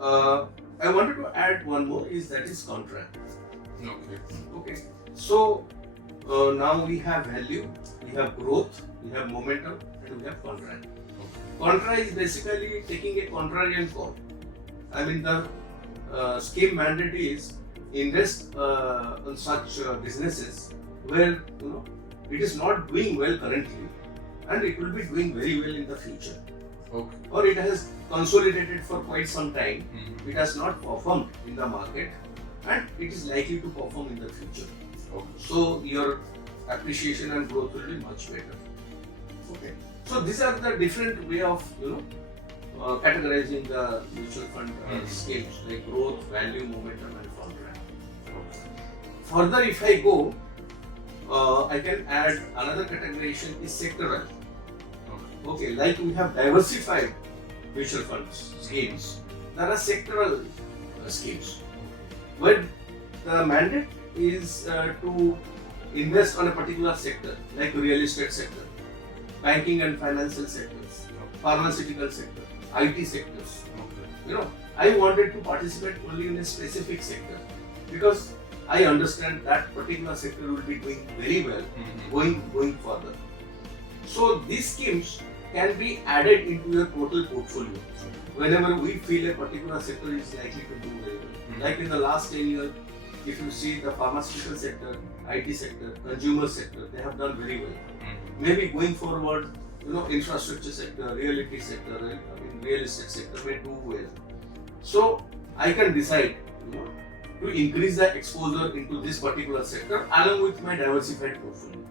I wanted to add one more that is contract. Okay. So now we have value, we have growth, we have momentum, and we have contract. Contra is basically taking a contrarian call. I mean, the scheme mandate is invest on such businesses where it is not doing well currently, and it will be doing very well in the future. Or it has consolidated for quite some time. It has not performed in the market, and it is likely to perform in the future. So your appreciation and growth will be much better. Okay. So these are the different way of categorizing the mutual fund schemes, like growth, value, momentum, and contract. Further, if I go, I can add another categorization is sectoral. Okay, like we have diversified mutual funds schemes. There are sectoral schemes where the mandate is to invest on a particular sector, like real estate sector, banking and financial sectors, pharmaceutical sector, IT sectors. I wanted to participate only in a specific sector because I understand that particular sector will be doing very well going further. So these schemes can be added into your total portfolio whenever we feel a particular sector is likely to do very well. Like in the last 10 years, if you see the pharmaceutical sector, IT sector, consumer sector, they have done very well. Maybe going forward, infrastructure sector, realty sector, real estate sector may do well. So I can decide to increase the exposure into this particular sector along with my diversified portfolio.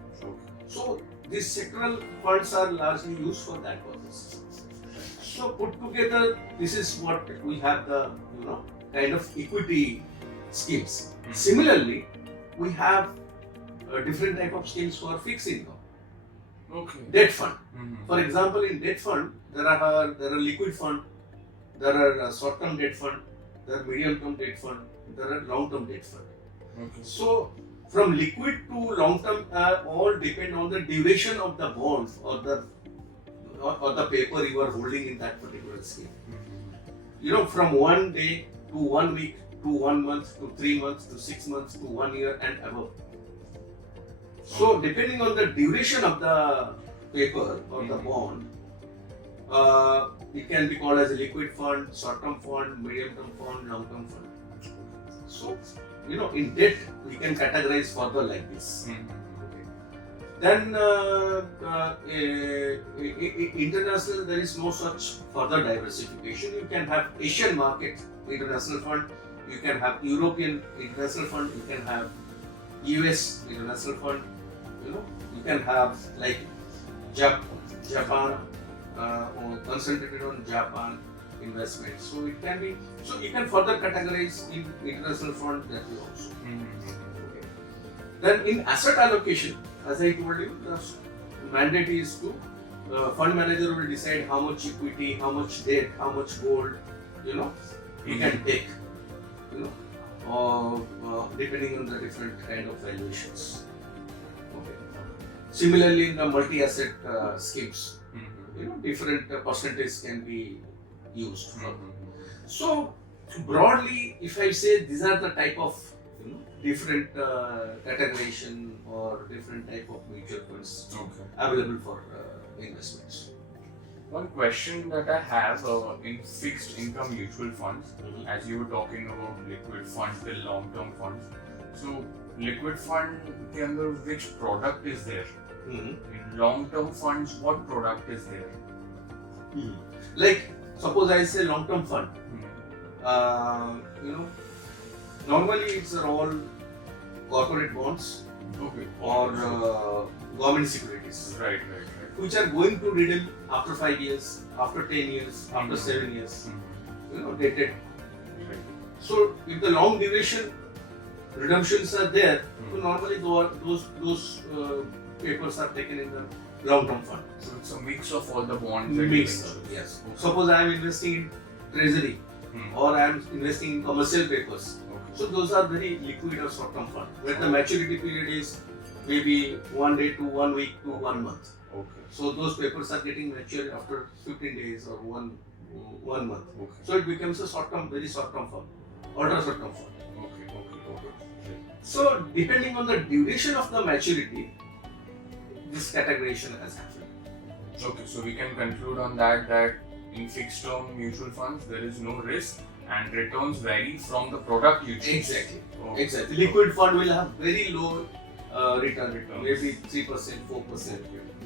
So these sectoral funds are largely used for that purpose. So put together, this is what we have the kind of equity schemes. Similarly, we have a different type of schemes for fixed income. Debt fund. For example, in debt fund, there are liquid fund, there are short-term debt fund, there are medium-term debt fund, there are long-term debt fund. So from liquid to long-term all depend on the duration of the bonds or the paper you are holding in that particular scheme. From 1 day to 1 week to 1 month to 3 months to 6 months to 1 year and above. So depending on the duration of the paper or the bond, it can be called as a liquid fund, short-term fund, medium-term fund, long-term fund. So in debt we can categorize further like this. Then international, there is no such further diversification. You can have Asian market international fund, you can have European international fund, you can have US international fund, you can have like Japan concentrated on Japan investments. So it can be, so you can further categorize in international fund that way also. Then in asset allocation, as I told you, the mandate is to fund manager will decide how much equity, how much debt, how much gold, he can take, depending on the different kind of valuations. Similarly, in the multi-asset schemes, different percentage can be used. So broadly, if I say these are the type of different categorization or different type of mutual funds available for investments. One question that I have in fixed income mutual funds, as you were talking about liquid funds till long-term funds. So liquid fund के अंदर which product is there? In long-term funds, what product is there? Like suppose I say long-term fund, normally it's all corporate bonds or government securities, Right. which are going to redeem after 5 years, after 10 years, after 7 years, dated. So if the long duration redemptions are there, so normally those papers are taken in the long-term fund. So it's a mix of all the bonds. Yes. Suppose I am investing in treasury or I am investing in commercial papers. So those are very liquid or short-term fund, where the maturity period is maybe 1 day to 1 week to 1 month. So those papers are getting matured after 15 days or 1 1 month. Okay. So it becomes a very short term fund, ultra short term fund. Okay. So depending on the duration of the maturity, this categorization has happened. Okay, so we can conclude on that in fixed term mutual funds there is no risk and returns vary from the product you choose. Exactly. Okay. Exactly. Liquid fund will have very low return, maybe 3%, 4%.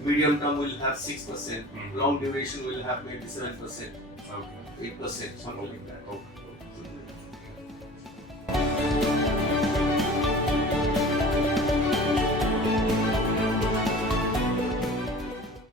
Medium term will have 6%. Long duration will have maybe 7%, Okay. 8%, something like that. Okay.